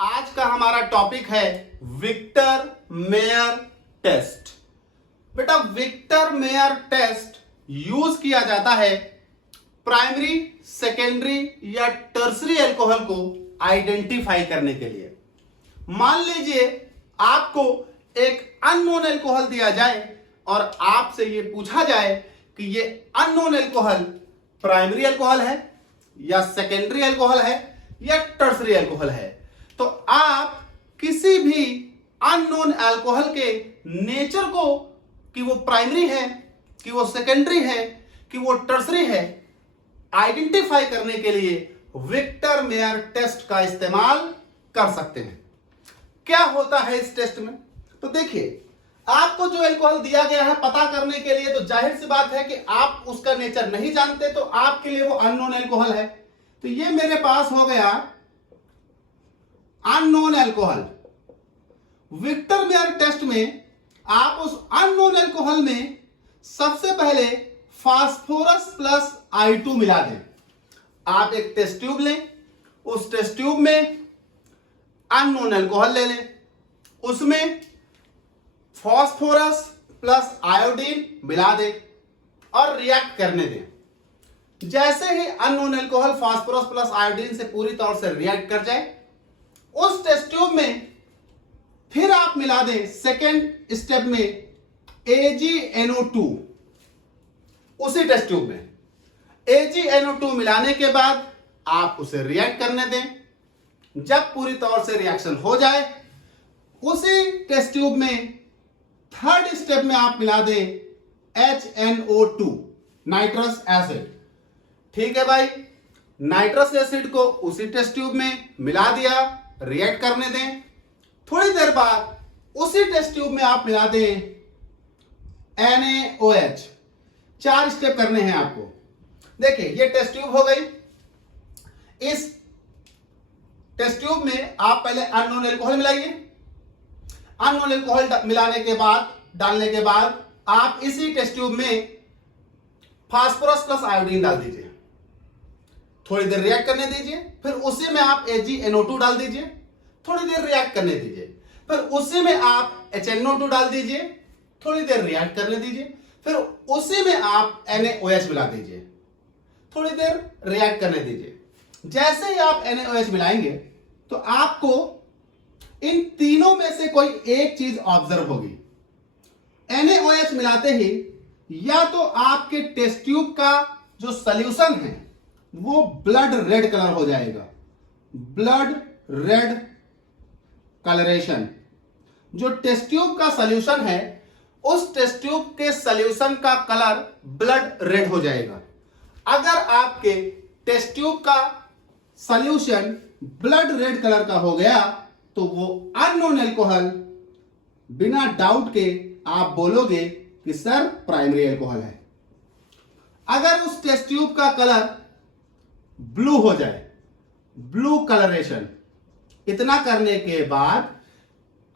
आज का हमारा टॉपिक है विक्टर मेयर टेस्ट। बेटा विक्टर मेयर टेस्ट यूज किया जाता है प्राइमरी, सेकेंडरी या टर्सरी अल्कोहल को आइडेंटिफाई करने के लिए। मान लीजिए आपको एक अननोन अल्कोहल दिया जाए और आपसे ये पूछा जाए कि ये अननोन अल्कोहल प्राइमरी अल्कोहल है या सेकेंडरी अल्कोहल है या टर्सरी अल्कोहल है, तो आप किसी भी अननोन अल्कोहल के नेचर को, कि वो प्राइमरी है, कि वो सेकेंडरी है, कि वो टर्सरी है, आइडेंटिफाई करने के लिए विक्टर मेयर टेस्ट का इस्तेमाल कर सकते हैं। क्या होता है इस टेस्ट में? तो देखिए, आपको जो अल्कोहल दिया गया है पता करने के लिए, तो जाहिर सी बात है कि आप उसका नेचर नहीं जानते, तो आपके लिए वो अननोन अल्कोहल है। तो ये मेरे पास हो गया unknown alcohol. Victor Meyer test में आप उस अननोन अल्कोहल में सबसे पहले फास्फोरस प्लस I2 मिला दें। आप एक टेस्ट ट्यूब लें, उस टेस्ट ट्यूब में अननोन अल्कोहल ले लें, उसमें फास्फोरस प्लस आयोडीन मिला दें और रिएक्ट करने दें। जैसे ही unknown alcohol phosphorus plus iodine से पूरी तौर से रिएक्ट कर जाए, उस टेस्ट ट्यूब में फिर आप मिला दें सेकेंड स्टेप में AgNO2। उसी टेस्ट ट्यूब में AgNO2 मिलाने के बाद आप उसे रिएक्ट करने दें। जब पूरी तौर से रिएक्शन हो जाए, उसी टेस्ट ट्यूब में थर्ड स्टेप में आप मिला दें HNO2, नाइट्रस एसिड। ठीक है भाई, नाइट्रस एसिड को उसी टेस्ट ट्यूब में मिला दिया, रिएक्ट करने दें। थोड़ी देर बाद उसी टेस्ट ट्यूब में आप मिला दें NaOH। 4 स्टेप करने हैं आपको। देखिए, ये टेस्ट ट्यूब हो गई। इस टेस्ट ट्यूब में आप पहले अननोन अल्कोहल मिलाइए। अननोन अल्कोहल मिलाने के बाद, डालने के बाद आप इसी टेस्ट ट्यूब में फास्फोरस प्लस आयोडीन डाल दीजिए। थोड़ी देर रिएक्ट करने दीजिए, फिर उसी में आप AgNO2 डाल दीजिए, थोड़ी देर रिएक्ट करने दीजिए, फिर उसी में आप HNO2 डाल दीजिए, थोड़ी देर रिएक्ट करने दीजिए, फिर उसी में आप NaOH मिला दीजिए, थोड़ी देर रिएक्ट करने दीजिए। जैसे ही आप NaOH मिलाएंगे तो आपको इन तीनों में से कोई एक चीज ऑब्जर्व होगी। NaOH मिलाते ही या तो आपके टेस्ट ट्यूब का जो सॉल्यूशन है वो ब्लड रेड कलर हो जाएगा, ब्लड रेड कलरेशन। जो टेस्ट ट्यूब का सॉल्यूशन है, उस टेस्ट ट्यूब के सॉल्यूशन का कलर ब्लड रेड हो जाएगा। अगर आपके टेस्ट ट्यूब का सॉल्यूशन ब्लड रेड कलर का हो गया तो वो अननोन अल्कोहल, बिना डाउट के आप बोलोगे कि सर प्राइमरी अल्कोहल है। अगर उस टेस्ट ट्यूब का कलर ब्लू हो जाए, ब्लू कलरेशन, इतना करने के बाद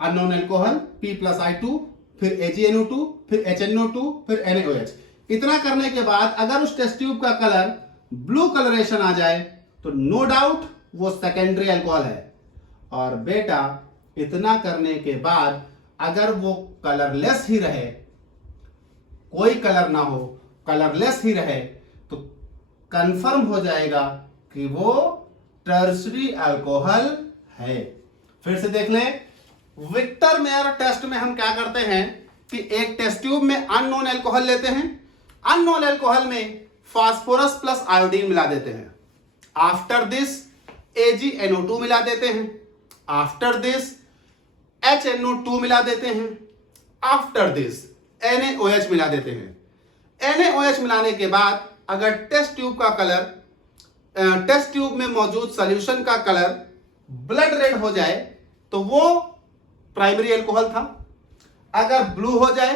अननोन अल्कोहल P+I2, फिर AgNO2, फिर HNO2, फिर NaOH, इतना करने के बाद अगर उस टेस्ट ट्यूब का कलर ब्लू कलरेशन आ जाए तो नो डाउट वो सेकेंडरी अल्कोहल है। और बेटा इतना करने के बाद अगर वो कलरलेस ही रहे, कोई कलर ना हो, कलरलेस ही रहे, तो कंफर्म हो जाएगा कि वो टर्सरी अल्कोहल है। फिर से देख लें, विक्टर मेयर टेस्ट में हम क्या करते हैं कि एक टेस्ट ट्यूब में अननोन अल्कोहल लेते हैं, अननोन अल्कोहल में फास्फोरस प्लस आयोडीन मिला देते हैं। आफ्टर दिस AgNO2 मिला देते हैं, आफ्टर दिस HNO2 मिला देते हैं, आफ्टर दिस NaOH मिला देते हैं। NaOH मिलाने के बाद अगर टेस्ट ट्यूब का कलर, टेस्ट ट्यूब में मौजूद सॉल्यूशन का कलर ब्लड रेड हो जाए तो वो प्राइमरी अल्कोहल था। अगर ब्लू हो जाए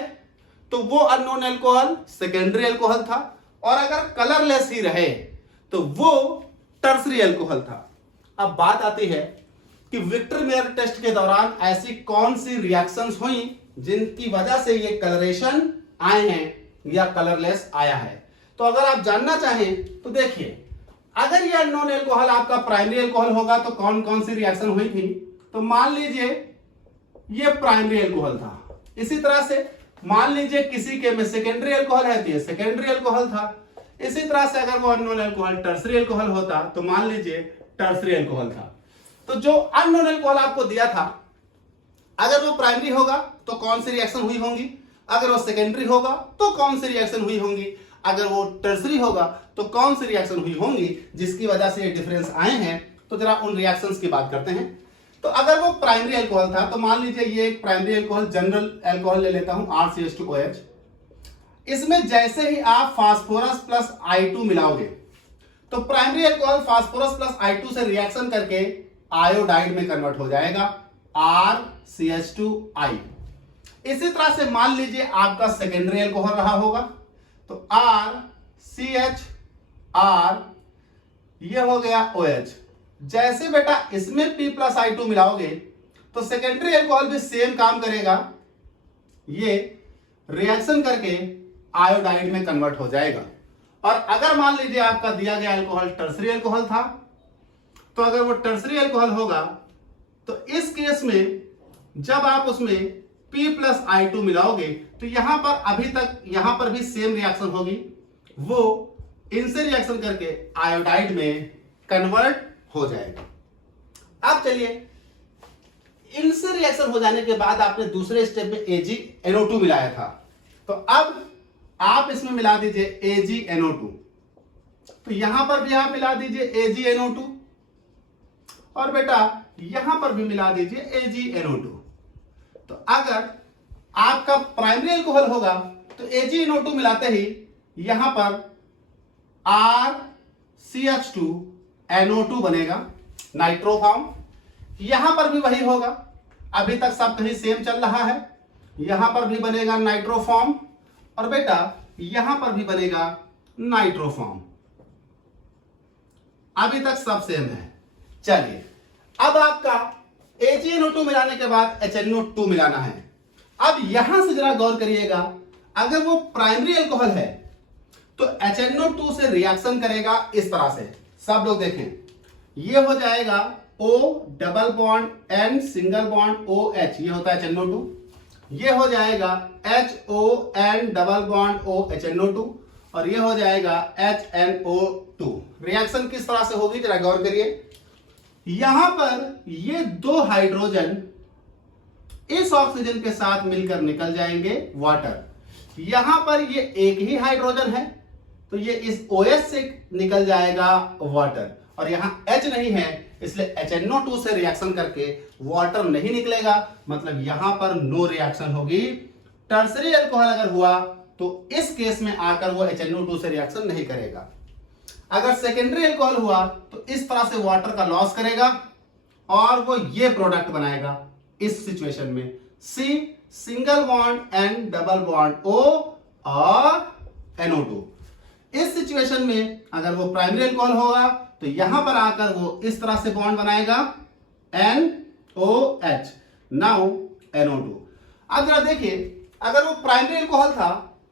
तो वो अननोन अल्कोहल सेकेंडरी अल्कोहल था, और अगर कलरलेस ही रहे तो वो टर्सरी अल्कोहल था। अब बात आती है कि विक्टर मेयर टेस्ट के दौरान ऐसी कौन सी रिएक्शंस हुई जिनकी वजह से ये कलरेशन आए हैं या कलरलेस आया है। तो अगर आप जानना चाहें तो देखिए, अगर ये अननोन अल्कोहल आपका प्राइमरी अल्कोहल होगा तो कौन कौन सी रिएक्शन हुई थी। तो मान लीजिए ये प्राइमरी अल्कोहल था। इसी तरह से मान लीजिए किसी के में सेकेंडरी अल्कोहल है तो ये सेकेंडरी अल्कोहल था। इसी तरह से अगर वो अननोन अल्कोहल टर्सरी अल्कोहल होता तो मान लीजिए टर्सरी अल्कोहल था। तो जो अननोन अल्कोहल आपको दिया था, अगर वो प्राइमरी होगा तो कौन सी रिएक्शन हुई होंगी, अगर वो सेकेंडरी होगा तो कौन सी रिएक्शन हुई होंगी, अगर वो टर्सरी होगा तो कौन सी रिएक्शन हुई होंगी, जिसकी वजह से ये डिफरेंस आए हैं। तो जरा उन रिएक्शंस की बात करते हैं। तो अगर वो प्राइमरी अल्कोहल था तो मान लीजिए ये एक प्राइमरी अल्कोहल, जनरल अल्कोहल ले लेता हूं RCH2OH। इसमें जैसे ही आप फास्फोरस प्लस I2 मिलाओगे तो primary alcohol phosphorus plus I2 से रिएक्शन करके आयोडाइड में कन्वर्ट हो जाएगा RCH2I। इसी तरह से मान लीजिए आपका सेकेंडरी अल्कोहल रहा होगा तो RCHR, ये हो गया OH। जैसे बेटा इसमें P प्लस I2 मिलाओगे तो सेकेंडरी अल्कोहल भी सेम काम करेगा, ये रिएक्शन करके आयोडाइड में कन्वर्ट हो जाएगा। और अगर मान लीजिए आपका दिया गया अल्कोहल टर्सरी अल्कोहल था तो अगर वो टर्सरी अल्कोहल होगा तो इस केस में जब आप उसमें P प्लस I2 मिलाओगे तो यहां पर अभी तक यहां पर भी सेम रिएक्शन होगी, वो इनसे रिएक्शन करके आयोडाइड में कन्वर्ट हो जाएगा। अब चलिए, इनसे रिएक्शन हो जाने के बाद आपने दूसरे स्टेप में AgNO2 मिलाया था, तो अब आप इसमें मिला दीजिए AgNO2। तो यहां पर भी आप मिला दीजिए AgNO2 और बेटा यहां पर भी मिला दीजिए AgNO2। तो अगर आपका प्राइमरी अल्कोहल होगा तो AgNO2 मिलाते ही यहां पर RCH2NO2 बनेगा, नाइट्रोफॉर्म। यहां पर भी वही होगा, अभी तक सब कहीं सेम चल रहा है। यहां पर भी बनेगा नाइट्रोफॉर्म और बेटा यहां पर भी बनेगा नाइट्रोफॉर्म। अभी तक सब सेम है। चलिए, अब आपका AgNO2 मिलाने के बाद HNO2 मिलाना है। अब यहां से जरा गौर करिएगा, अगर वो प्राइमरी अल्कोहल है तो HNO2 से रिएक्शन करेगा इस तरह से। सब लोग देखें, ये हो जाएगा O double bond N single bond OH, ये होता है HNO2। ये हो जाएगा HON double bond O HNO2 और ये हो जाएगा HNO2। रिएक्शन किस तरह से होगी जरा गौर करिए। यहां पर ये दो हाइड्रोजन इस ऑक्सीजन के साथ मिलकर निकल जाएंगे वाटर। यहां पर ये एक ही हाइड्रोजन है तो ये इस OH से निकल जाएगा वाटर, और यहां H नहीं है इसलिए HNO2 से रिएक्शन करके वाटर नहीं निकलेगा, मतलब यहां पर नो रिएक्शन होगी। टर्सरी अल्कोहल अगर हुआ तो इस केस में आकर वो HNO2 से रिएक्शन नहीं करेगा। अगर सेकेंडरी अल्कोहल हुआ तो इस तरह से वाटर का लॉस करेगा और वो ये प्रोडक्ट बनाएगा इस सिचुएशन में, C single bond N double bond O और NO2। इस सिचुएशन में अगर वो प्राइमरी अल्कोहल होगा तो यहां पर आकर वो इस तरह से बॉन्ड बनाएगा NOH, नाउ NO2। अब जरा देखिए, अगर वो प्राइमरी अल्कोहल था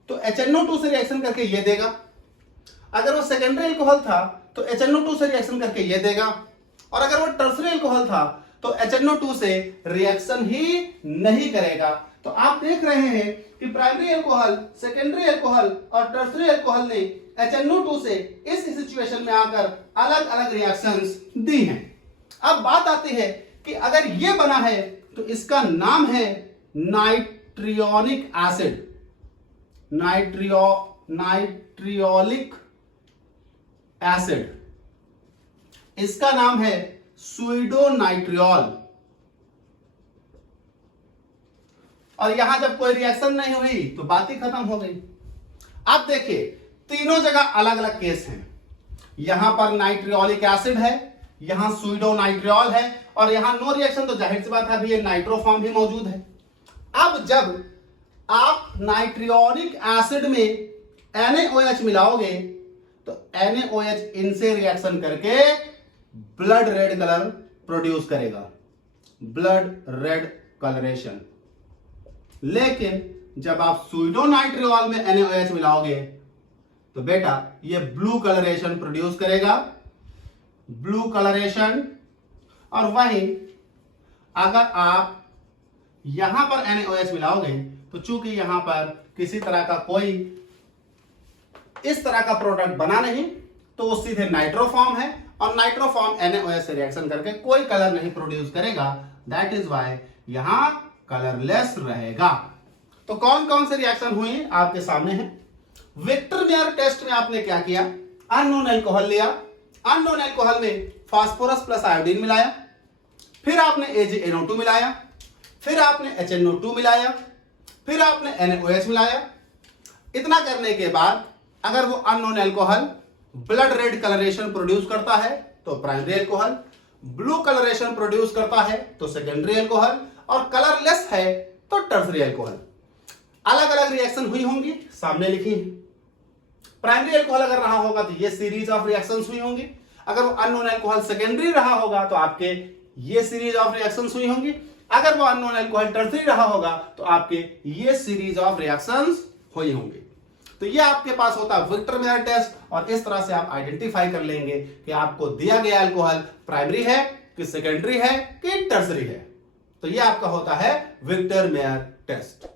तो HNO2 से रिएक्शन करके ये देगा, अगर वो सेकेंडरी अल्कोहल था तो HNO2 से रिएक्शन करके ये देगा, और अगर वो टर्सरी अल्कोहल था तो HNO2 से रिएक्शन ही नहीं करेगा। तो आप देख रहे हैं कि प्राइमरी अल्कोहल, सेकेंडरी अल्कोहल और टर्सरी अल्कोहल ने HNO2 से इस सिचुएशन में आकर अलग अलग रिएक्शंस दी हैं। अब बात आती है कि अगर ये बना है तो इसका नाम है नाइट्रियोनिक एसिड, नाइट्रियोलिक एसिड। इसका नाम है स्यूडोनाइट्रियोल। और यहां जब कोई रिएक्शन नहीं हुई तो बात ही खत्म हो गई। अब देखिए, तीनों जगह अलग अलग केस हैं। यहां पर नाइट्रियोलिक एसिड है, यहां स्यूडोनाइट्रियोल है और यहां नो रिएक्शन, तो जाहिर सी बात है अभी ये नाइट्रोफॉर्म भी मौजूद है। अब जब आप नाइट्रियोनिक एसिड में NaOH मिलाओगे तो NaOH इनसे रिएक्शन करके ब्लड रेड कलर प्रोड्यूस करेगा, ब्लड रेड कलरेशन। लेकिन जब आप स्यूडोनाइट्रियोल में NaOH मिलाओगे तो बेटा ये ब्लू कलरेशन प्रोड्यूस करेगा, ब्लू कलरेशन। और वहीं अगर आप यहां पर NaOH मिलाओगे तो चूंकि यहां पर किसी तरह का कोई इस तरह का प्रोडक्ट बना नहीं, तो वो सीधे नाइट्रोफॉर्म है और नाइट्रोफॉर्म NaOH से रिएक्शन करके कोई कलर नहीं प्रोड्यूस करेगा। दैट इज वाई यहां कलरलेस रहेगा। तो कौन कौन से रिएक्शन हुई आपके सामने है। विक्टर मेयर टेस्ट में आपने क्या किया, अननोन अल्कोहल लिया, अननोन अल्कोहल में फास्फोरस प्लस आयोडीन मिलाया, फिर आपने AgNO2 मिलाया, फिर आपने HNO2 मिलाया, फिर आपने NaOH मिलाया। इतना करने के बाद अगर वो unknown alcohol blood red colouration produce करता है तो primary alcohol, blue colouration produce करता है तो सेकेंडरी अल्कोहल, और कलरलेस है तो टर्सरी अल्कोहल। अलग अलग रिएक्शन हुई होंगी, सामने लिखी है। प्राइमरी अल्कोहल अगर रहा होगा तो ये सीरीज ऑफ रिएक्शंस हुई होंगी, अगर वो अननोन अल्कोहल सेकेंडरी रहा होगा तो आपके ये सीरीज ऑफ रिएक्शंस हुई होंगी, अगर वो अननोन अल्कोहल टर्सरी रहा होगा तो आपके ये सीरीज ऑफ रिएक्शंस हुई होंगी। तो ये आपके पास होता है विक्टर मेयर टेस्ट, और इस तरह से आप आइडेंटिफाई कर लेंगे कि आपको दिया गया अल्कोहल प्राइमरी है कि सेकेंडरी है कि टर्सरी है। तो ये आपका होता है विक्टर मेयर टेस्ट।